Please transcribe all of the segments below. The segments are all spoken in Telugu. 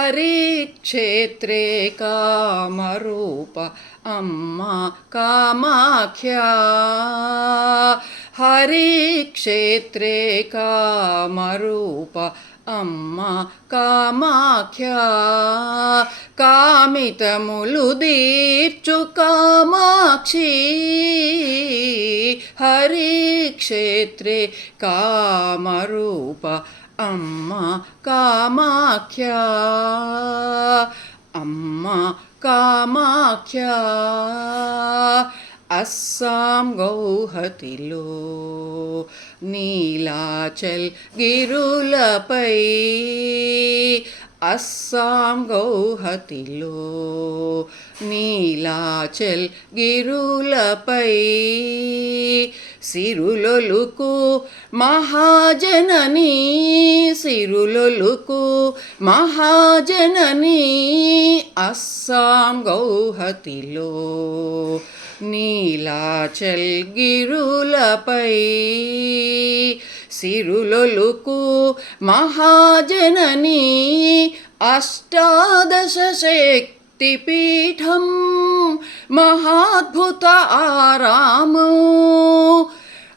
హరిక్షేత్రే కామరూప అమ్మ కామాఖ్యా హరిక్షేత్రే కామరూప అమ్మ కామాఖ్యా కామితములు దీర్చు కామాక్షి హరిక్షేత్రే కామరూప అమ్మ కామాఖ్య. అమ్మ కామాఖ్య. అస్సాం గౌహతిలో నీలాచల్ గిరులపై. అస్సాం గౌహతిలో నీలాచల్ గిరులపై సిరులొలుకు మహాజనని సిరులొలుకు మహాజనని అస్సాం గౌహతిలో నీలాచల్ గిరులపై సిరులొలుకు మహాజనని అష్టాదశ శక్తిపీఠం మహాద్భుత ఆరాము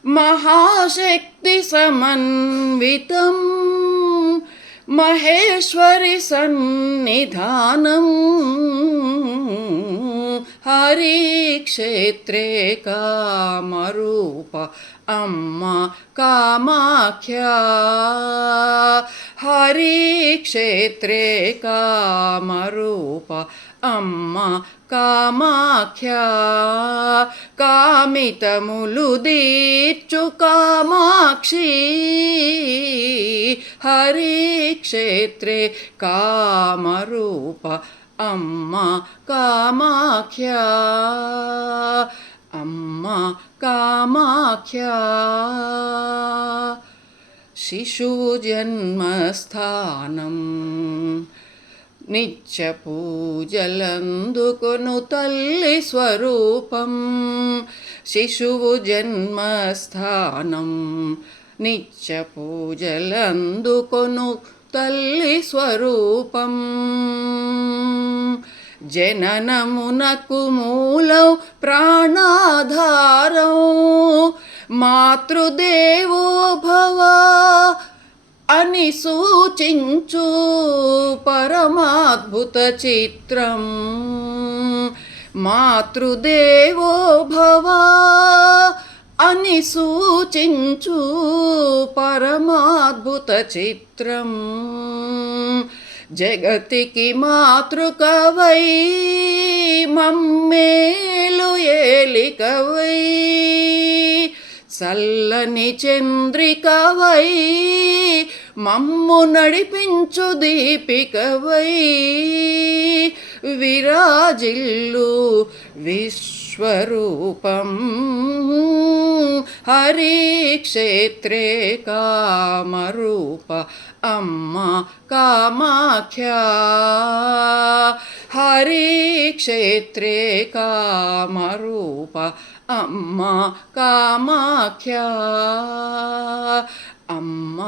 మహాశక్తి సమన్వితం మహేశ్వరి సన్నిధానం హరిక్షేత్రే కామరూప అమ్మ కామాఖ్యా హరిక్షేత్రే కామరూప అమ్మ కామాఖ్యా కామితములు దీర్చు కామాక్షి హరిక్షేత్రే కామరూప అమ్మ కామాఖ్య. అమ్మ కామాఖ్య. శిశువు జన్మస్థానం. నిత్య పూజలందుకొను తల్లి స్వరూపం. శిశువు జన్మస్థానం. నిత్య పూజలందుకొను తల్లి స్వరూపం. జననమునకు మూలం ప్రాణాధారం. మాతృదేవో భవ అని సూచించు పరమాద్భుత చిత్రం. మాతృదేవో భవ అని సూచించు పరమాద్భుత చిత్రం. జగతికి మాతృకవై మమ్మేలు ఏలికవై చల్లని చంద్రికవై మమ్ము నడిపించు దీపికవై. విరాజిల్లు విశ్వరూపం హరిక్షేత్రే కామరూప అమ్మ కామాఖ్యా హరిక్షేత్రే కామరూప అమ్మ కామాఖ్యా అమ్మ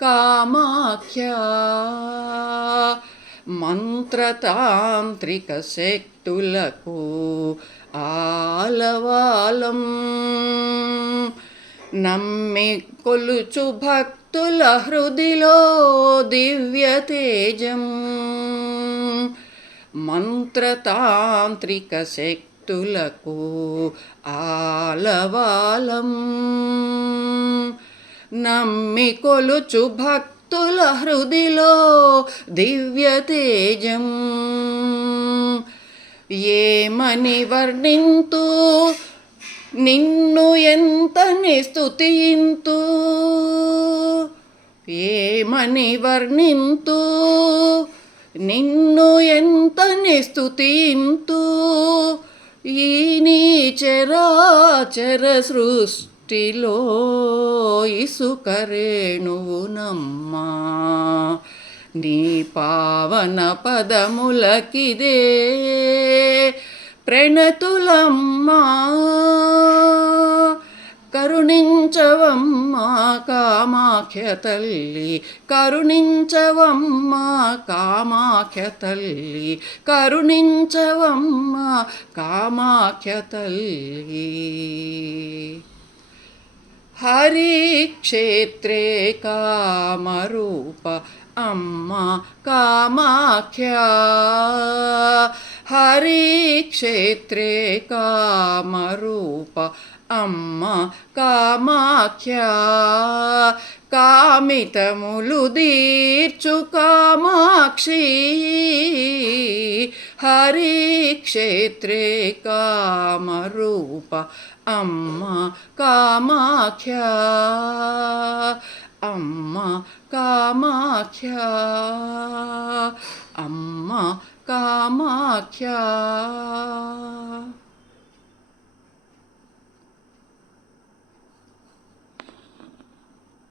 కామాఖ్యా మంత్రతాంత్రిక శక్తులకు ఆలవాలం. నమ్మి కొలుచు భక్తుల హృదిలో దివ్య తేజం. మంత్రతాంత్రిక శక్తులకు ఆలవాలం. నమ్మి కొలుచు భక్తుల హృదిలో దివ్య తేజం. ఏమని వర్ణింతు? నిన్ను ఎంతని స్థుతింతు ఏమని వర్ణింతు? నిన్ను ఎంతని స్థుతింతు ఈ నీ చరాచర సృష్టిలో ఇసుక రేణువునమ్మా నీ పావన పదములకిదే ప్రణతులమ్మా. కరుణించవమ్మా కామాఖ్య తల్లి కరుణించవమ్మా కామాఖ్య తల్లి కరుణించవమ్మా కామాఖ్య తల్లి. హరిక్షేత్రే కామరూప అమ్మ కామాఖ్య. హరిక్షేత్రే కామరూప అమ్మ కామాఖ్య. కామితములు దీర్చు కామాక్షి. హరిక్షేత్రే కామరూప అమ్మ కామాఖ్య. అమ్మ కామాఖ్య. అమ్మ కామాఖ్య.